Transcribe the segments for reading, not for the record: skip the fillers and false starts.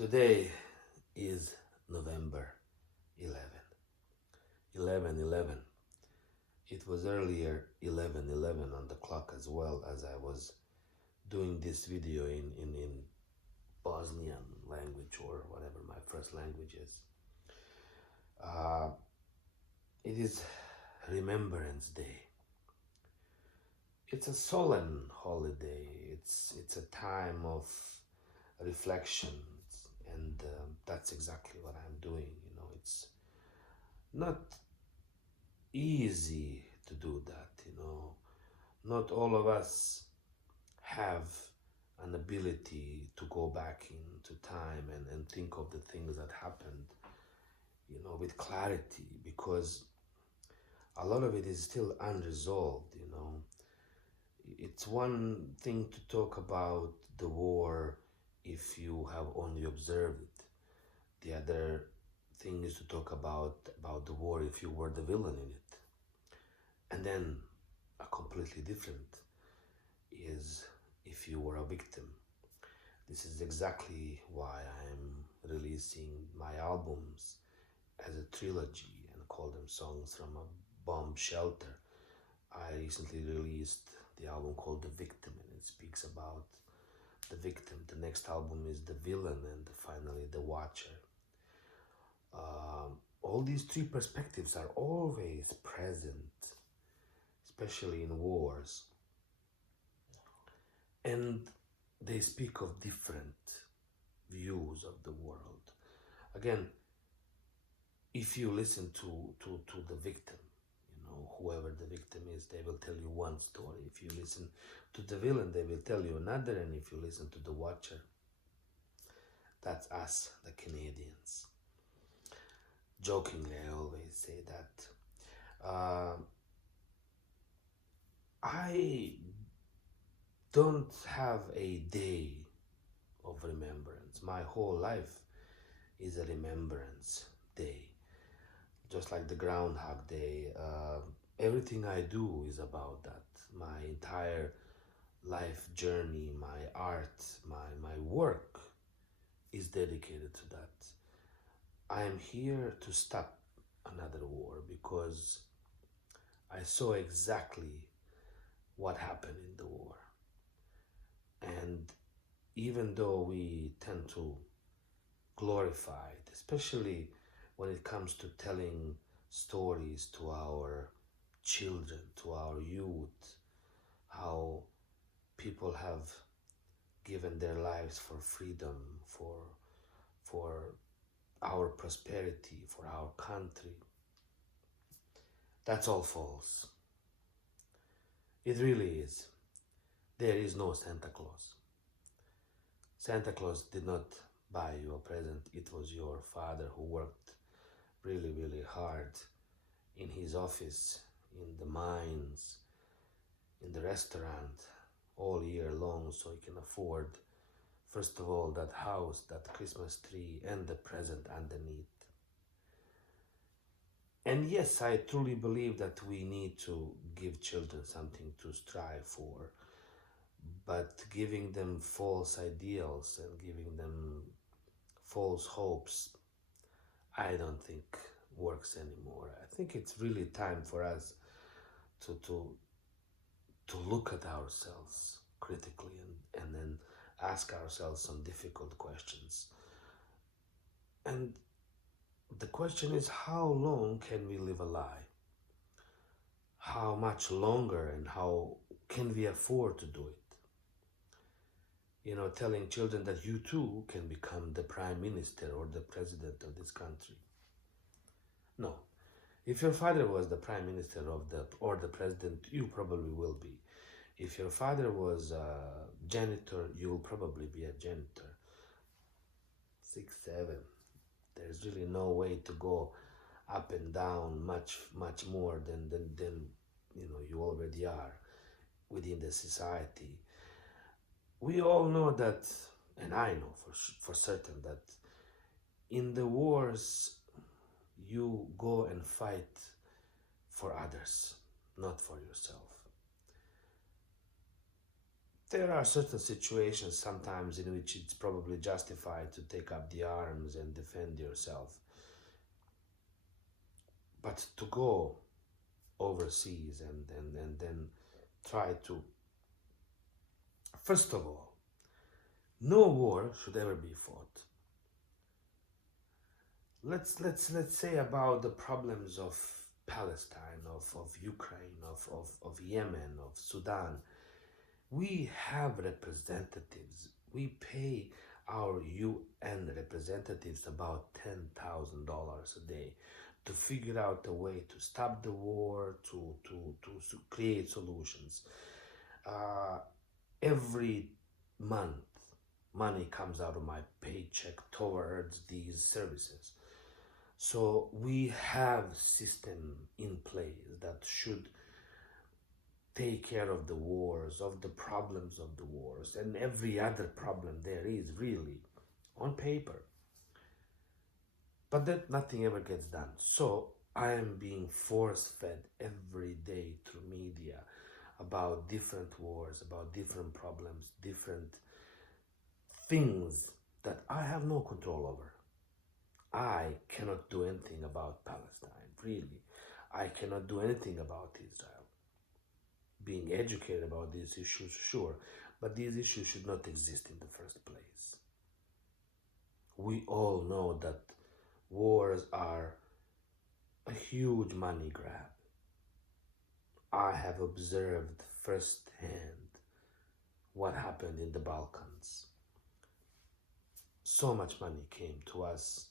Today is November 11. 11:11. It was earlier 11:11 on the clock as well, as I was doing this video in Bosnian language, or whatever my first language is. It is Remembrance Day. It's a solemn holiday. It's a time of reflection, and that's exactly what I'm doing. It's not easy to do that. Not all of us have an ability to go back into time and think of the things that happened, with clarity, because a lot of it is still unresolved. It's one thing to talk about the war if you have only observed it. The other thing is to talk about the war if you were the villain in it. And then a completely different is if you were a victim. This is exactly why I'm releasing my albums as a trilogy and call them Songs from a Bomb Shelter. I recently released the album called The Victim, and it speaks about the victim. The next album is The Villain, and finally The Watcher. All these three perspectives are always present, especially in wars, and they speak of different views of the world. Again, if you listen to the victim, whoever the victim is, they will tell you one story. If you listen to the villain, they will tell you another. And if you listen to the watcher, that's us, the Canadians. Jokingly, I always say that. I don't have a day of remembrance. My whole life is a remembrance day. Just like the Groundhog Day, everything I do is about that. My entire life journey, my art, my work is dedicated to that. I am here to stop another war because I saw exactly what happened in the war. And even though we tend to glorify it, especially when it comes to telling stories to our children, to our youth, how people have given their lives for freedom, for our prosperity, for our country. That's all false. It really is. There is no Santa Claus. Santa Claus did not buy you a present. It was your father who worked really, really hard in his office, in the mines, in the restaurant, all year long, so he can afford, first of all, that house, that Christmas tree, and the present underneath. And yes, I truly believe that we need to give children something to strive for, but giving them false ideals and giving them false hopes, I don't think works anymore. I think it's really time for us to look at ourselves critically and then ask ourselves some difficult questions. And the question is, how long can we live a lie? How much longer, and how can we afford to do it? Telling children that you too can become the prime minister or the president of this country. No. If your father was the prime minister or the president, you probably will be. If your father was a janitor, you will probably be a janitor. 6, 7. There's really no way to go up and down much more than you already are within the society. We all know that, and I know for certain that in the wars you go and fight for others, not for yourself. There are certain situations sometimes in which it's probably justified to take up the arms and defend yourself. But to go overseas and then try to, first of all, no war should ever be fought. Let's say about the problems of Palestine, of Ukraine, of Yemen, of Sudan. We have representatives. We pay our UN representatives about $10,000 a day to figure out a way to stop the war, to create solutions. Every month, money comes out of my paycheck towards these services. So we have system in place that should take care of the wars, of the problems of the wars, and every other problem there is really on paper. But that nothing ever gets done. So I am being force-fed every day through media about different wars, about different problems, different things that I have no control over. I cannot do anything about Palestine, really. I cannot do anything about Israel. Being educated about these issues, sure, but these issues should not exist in the first place. We all know that wars are a huge money grab. I have observed firsthand what happened in the Balkans. So much money came to us,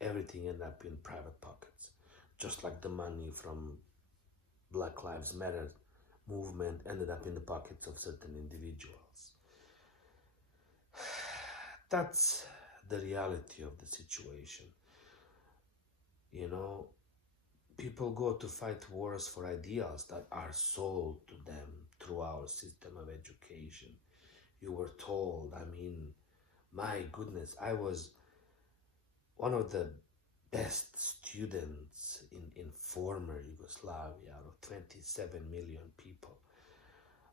everything ended up in private pockets, just like the money from Black Lives Matter movement ended up in the pockets of certain individuals. That's the reality of the situation. You know, people go to fight wars for ideals that are sold to them through our system of education. You were told, I mean, my goodness, I was one of the best students in former Yugoslavia out of 27 million people.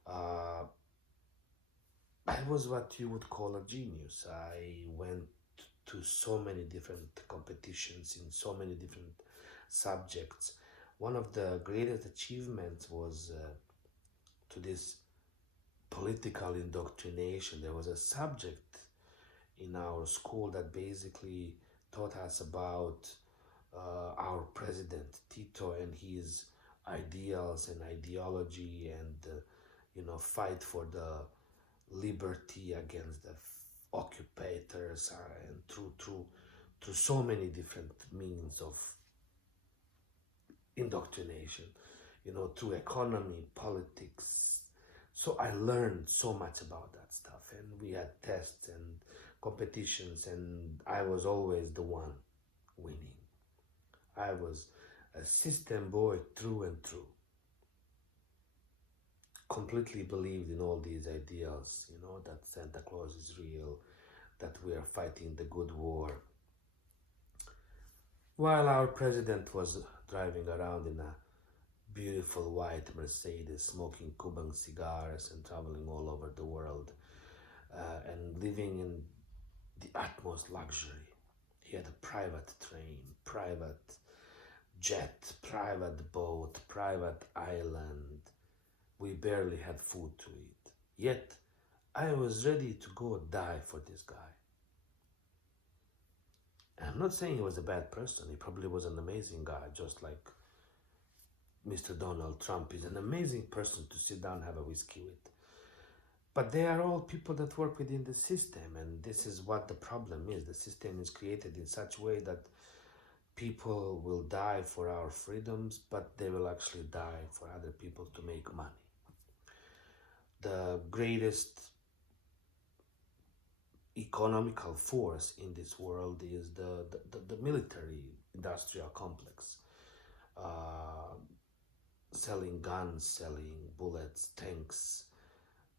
I was what you would call a genius. I went to so many different competitions in so many different subjects. One of the greatest achievements was to this political indoctrination. There was a subject in our school that basically taught us about our president Tito and his ideals and ideology and fight for the liberty against the occupators and through so many different means of indoctrination, through economy, politics. So I learned so much about that stuff, and we had tests and competitions, and I was always the one winning. I was a system boy through and through. Completely believed in all these ideals, that Santa Claus is real, that we are fighting the good war. While our president was driving around in a beautiful white Mercedes, smoking Cuban cigars and traveling all over the world, and living in the utmost luxury. He had a private train, private jet, private boat, private island. We barely had food to eat. Yet, I was ready to go die for this guy. And I'm not saying he was a bad person. He probably was an amazing guy, just like Mr. Donald Trump is an amazing person to sit down and have a whiskey with. But they are all people that work within the system, and this is what the problem is. The system is created in such a way that people will die for our freedoms, but they will actually die for other people to make money. The greatest economical force in this world is the military industrial complex. Selling guns, selling bullets, tanks.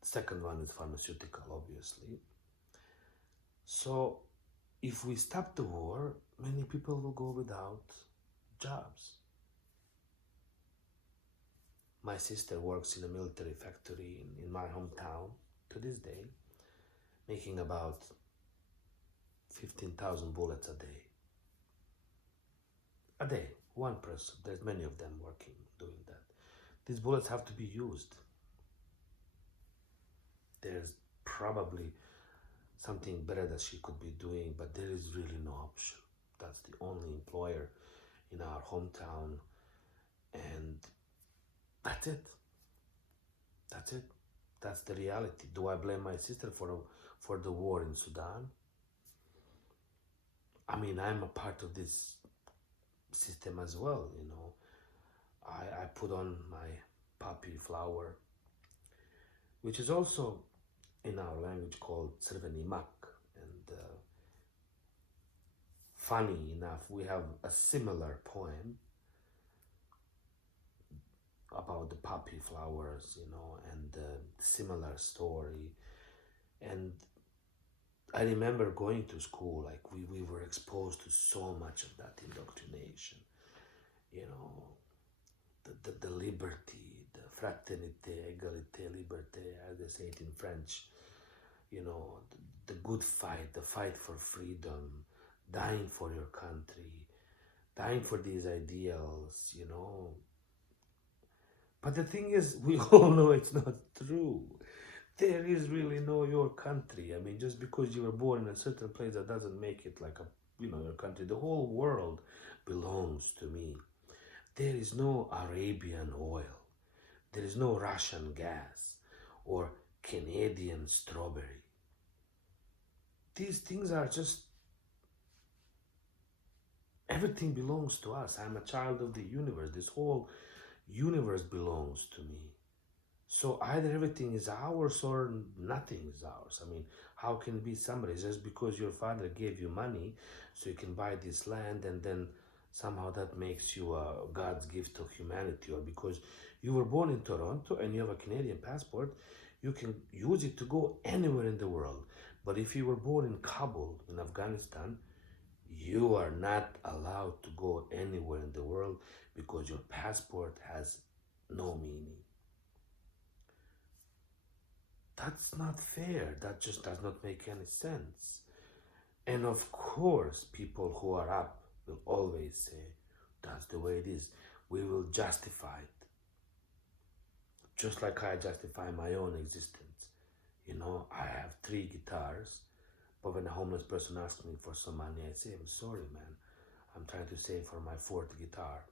The second one is pharmaceutical, obviously. So if we stop the war, many people will go without jobs. My sister works in a military factory in my hometown. to this day, making about 15,000 bullets a day. A day, one person. There's many of them working, doing that. These bullets have to be used. There's probably something better that she could be doing, but there is really no option. That's the only employer in our hometown, and that's it. That's it. That's the reality. Do I blame my sister for the war in Sudan? I mean, I'm a part of this system as well, you know. I put on my poppy flower, which is also in our language called Srvenimak. And funny enough, we have a similar poem about the poppy flowers, you know, and similar story. And I remember going to school, like we were exposed to so much of that indoctrination, you know, the liberty, the fraternité, égalité, liberté, as they say it in French, you know, the good fight, the fight for freedom, dying for your country, dying for these ideals, you know. But the thing is, we all know it's not true. There is really no your country. I mean, just because you were born in a certain place, that doesn't make it like a, you know, your country. The whole world belongs to me. There is no Arabian oil. There is no Russian gas or Canadian strawberry. These things are just, everything belongs to us. I'm a child of the universe. This whole universe belongs to me. So either everything is ours or nothing is ours. I mean, how can it be somebody's just because your father gave you money so you can buy this land, and then somehow that makes you God's gift to humanity? Or because you were born in Toronto and you have a Canadian passport, you can use it to go anywhere in the world. But if you were born in Kabul, in Afghanistan, you are not allowed to go anywhere in the world because your passport has no meaning. That's not fair. That just does not make any sense. And of course, people who are up will always say, that's the way it is. We will justify it. Just like I justify my own existence. You know, I have 3 guitars, but when a homeless person asks me for some money, I say, I'm sorry, man. I'm trying to save for my 4th guitar.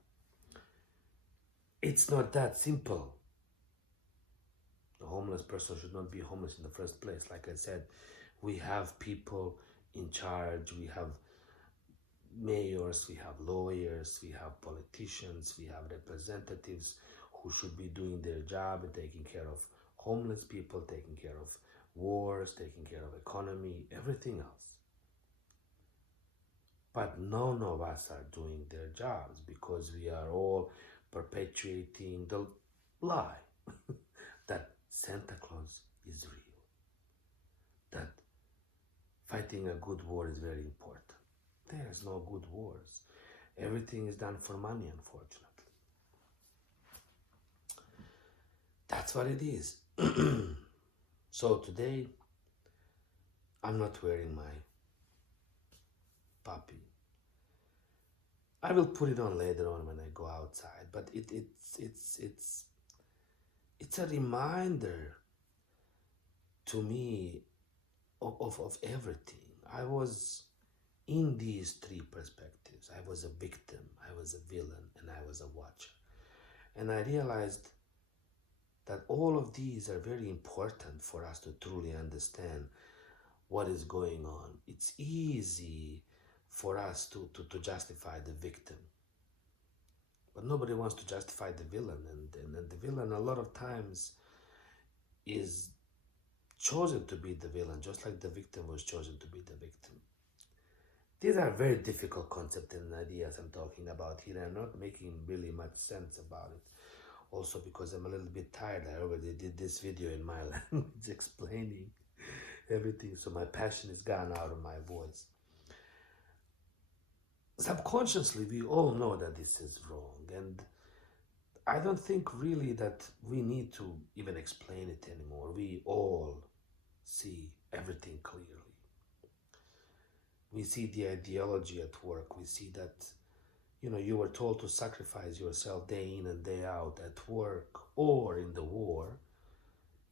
It's not that simple. A homeless person should not be homeless in the first place. Like I said, we have people in charge, we have mayors, we have lawyers, we have politicians, we have representatives who should be doing their job and taking care of homeless people, taking care of wars, taking care of economy, everything else. But none of us are doing their jobs because we are all perpetuating the lie that Santa Claus is real, that fighting a good war is very important. There is no good wars. Everything is done for money, unfortunately. That's what it is. So today, I'm not wearing my puppy. I will put it on later on when I go outside, but it's a reminder to me of everything. I was in these 3 perspectives. I was a victim, I was a villain, and I was a watcher. And I realized that all of these are very important for us to truly understand what is going on. It's easy for us to justify the victim. But nobody wants to justify the villain, and the villain a lot of times is chosen to be the villain, just like the victim was chosen to be the victim. These are very difficult concepts and ideas I'm talking about here. I'm not making really much sense about it. Also because I'm a little bit tired. I already did this video in my language explaining everything, so my passion is gone out of my voice. Subconsciously, we all know that this is wrong, and I don't think really that we need to even explain it anymore. We all see everything clearly. We see the ideology at work. We see that, you were told to sacrifice yourself day in and day out at work or in the war,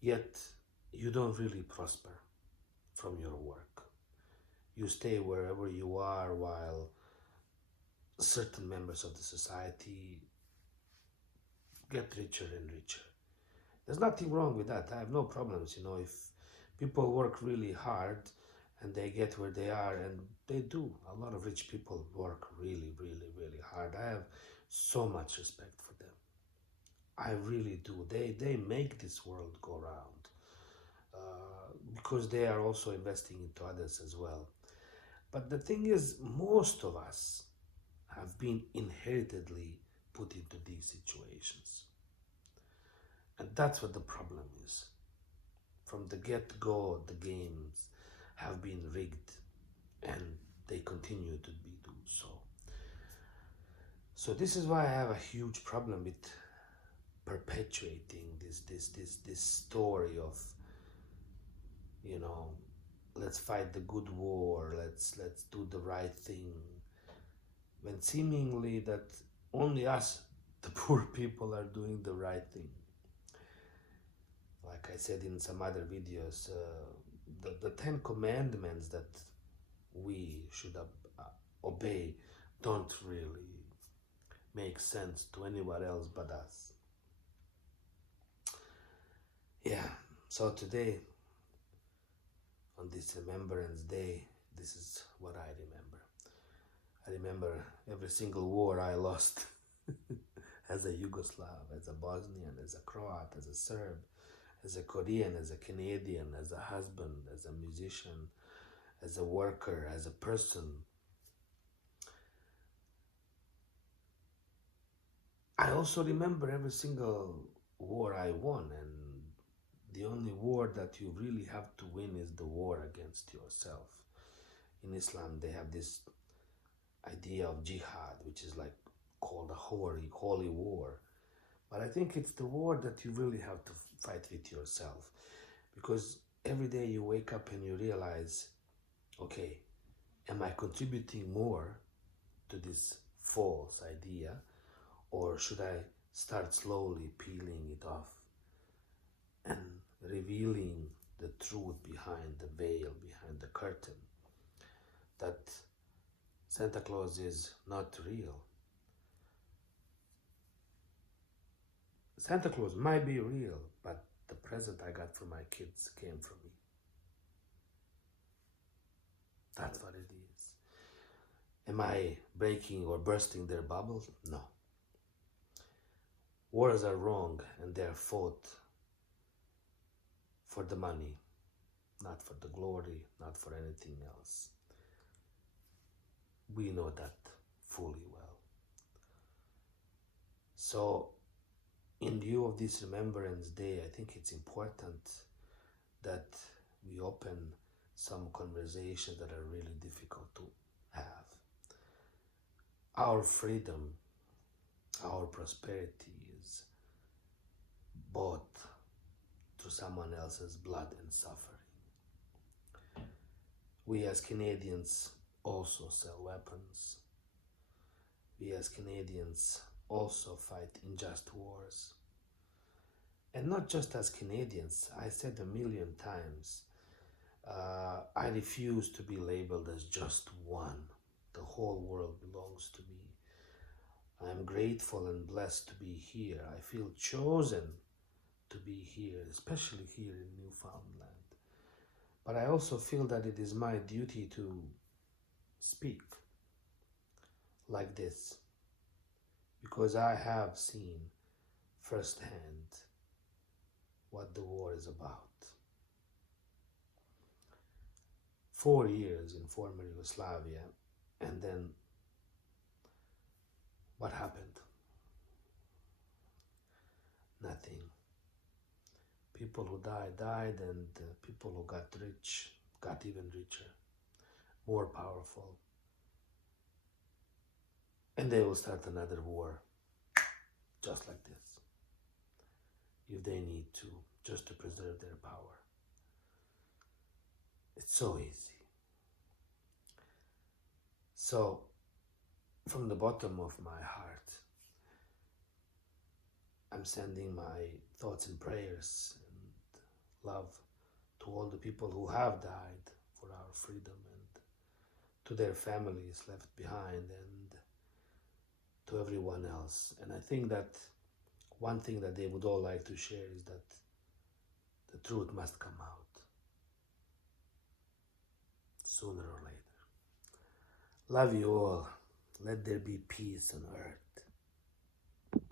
yet you don't really prosper from your work. You stay wherever you are while certain members of the society get richer and richer. There's nothing wrong with that. I have no problems, if people work really hard and they get where they are, and they do. A lot of rich people work really, really, really hard. I have so much respect for them. I really do. They make this world go round because they are also investing into others as well. But the thing is, most of us have been inheritedly put into these situations. And that's what the problem is. From the get-go, the games have been rigged, and they continue to be do so. So this is why I have a huge problem with perpetuating this story of, let's fight the good war, let's do the right thing, when seemingly that only us, the poor people, are doing the right thing. Like I said in some other videos, the 10 commandments that we should obey don't really make sense to anyone else but us. Yeah, so today, on this Remembrance Day, this is what I remember. I remember every single war I lost as a Yugoslav, as a Bosnian, as a Croat, as a Serb, as a Korean, as a Canadian, as a husband, as a musician, as a worker, as a person. I also remember every single war I won, and the only war that you really have to win is the war against yourself. In Islam, they have this idea of jihad, which is like called a holy war. But I think it's the war that you really have to fight with yourself. Because every day you wake up and you realize, okay, am I contributing more to this false idea, or should I start slowly peeling it off and revealing the truth behind the veil, behind the curtain, that Santa Claus is not real. Santa Claus might be real, but the present I got for my kids came from me. That's what it is. Am I breaking or bursting their bubbles? No. Wars are wrong, and they're fought for the money, not for the glory, not for anything else. We know that fully well. So, in view of this Remembrance Day, I think it's important that we open some conversations that are really difficult to have. Our freedom, our prosperity is bought through someone else's blood and suffering. We as Canadians also sell weapons. We as Canadians also fight unjust wars. And not just as Canadians. I said a million times, I refuse to be labeled as just one. The whole world belongs to me. I'm grateful and blessed to be here. I feel chosen to be here, especially here in Newfoundland. But I also feel that it is my duty to speak like this, because I have seen firsthand what the war is about. 4 years in former Yugoslavia, and then what happened? Nothing. People who died, and people who got rich got even richer, more powerful. And they will start another war, just like this, if they need to, just to preserve their power. It's so easy. So, from the bottom of my heart, I'm sending my thoughts and prayers and love to all the people who have died for our freedom, and to their families left behind, and to everyone else. And I think that one thing that they would all like to share is that the truth must come out sooner or later. Love you all. Let there be peace on earth.